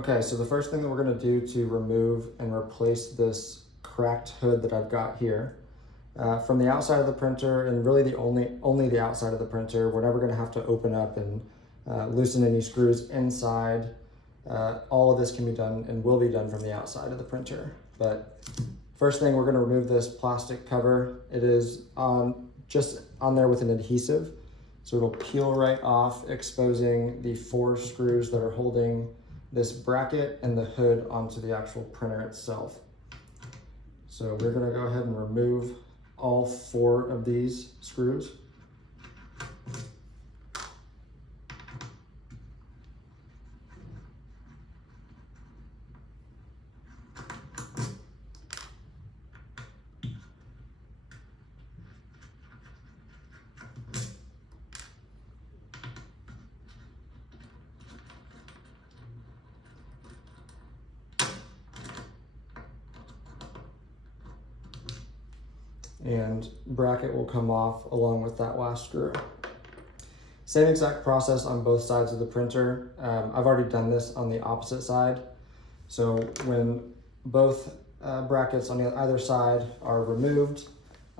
Okay, so the first thing that we're gonna do to remove and replace this cracked hood that I've got here, from the outside of the printer, and really only the outside of the printer, we're never gonna have to open up and loosen any screws inside. All of this can be done and will be done from the outside of the printer. But first thing, we're gonna remove this plastic cover. It is just on there with an adhesive. So it'll peel right off, exposing the 4 screws that are holding this bracket and the hood onto the actual printer itself. So we're gonna go ahead and remove all 4 of these screws. And bracket will come off along with that last screw. Same exact process on both sides of the printer. I've already done this on the opposite side. So when both brackets on either side are removed,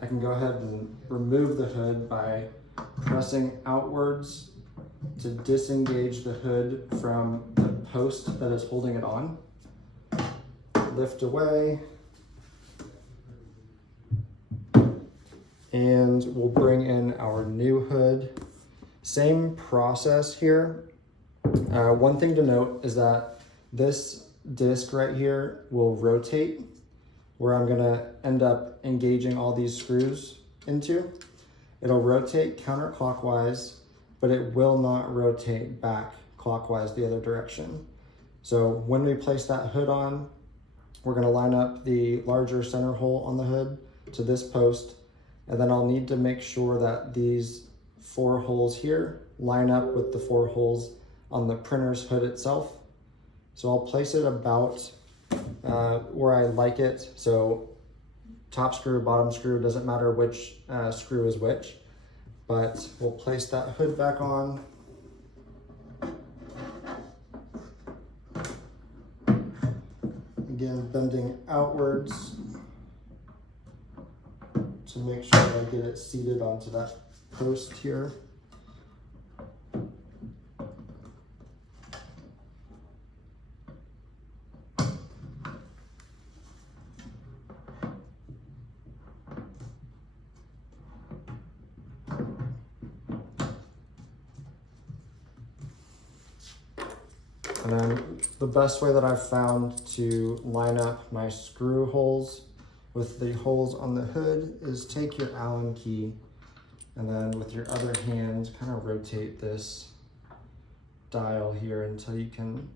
I can go ahead and remove the hood by pressing outwards to disengage the hood from the post that is holding it on. Lift away. And we'll bring in our new hood. Same process here. One thing to note is that this disc right here will rotate, where I'm gonna end up engaging all these screws into. It'll rotate counterclockwise, but it will not rotate back clockwise the other direction. So when we place that hood on, we're gonna line up the larger center hole on the hood to this post. And then I'll need to make sure that these 4 holes here line up with the 4 holes on the printer's hood itself. So I'll place it about where I like it. So top screw, bottom screw, doesn't matter which screw is which, but we'll place that hood back on. Again, bending outwards to make sure I get it seated onto that post here. And then the best way that I've found to line up my screw holes with the holes on the hood is take your Allen key and then with your other hand kind of rotate this dial here until you can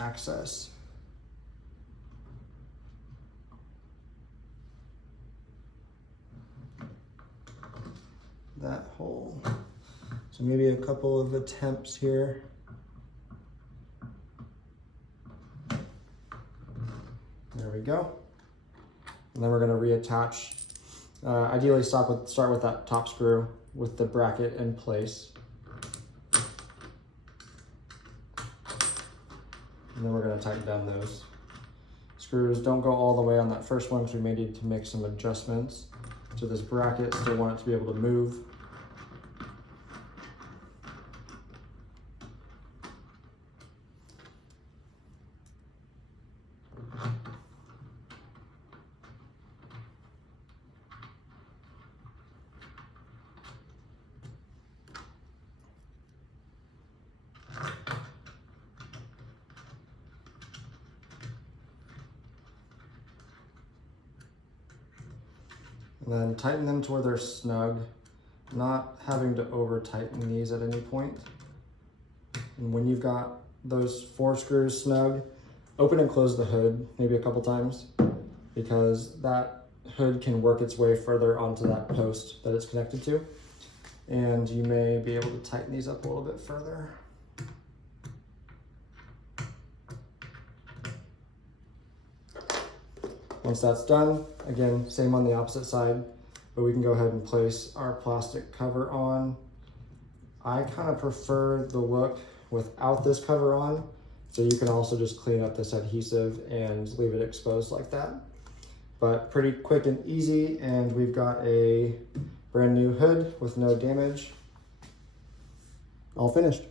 access that hole. So maybe a couple of attempts here. There we go. And then we're going to reattach. Ideally start with that top screw with the bracket in place. And then we're going to tighten down those screws. Don't go all the way on that first one because we may need to make some adjustments to this bracket. Still want it to be able to move. And then tighten them to where they're snug, not having to over tighten these at any point. And when you've got those 4 screws snug, open and close the hood maybe a couple times, because that hood can work its way further onto that post that it's connected to. And you may be able to tighten these up a little bit further. Once that's done, again, same on the opposite side, but we can go ahead and place our plastic cover on. I kind of prefer the look without this cover on, So you can also just clean up this adhesive and leave it exposed like that. But pretty quick and easy, and we've got a brand new hood with no damage, all finished.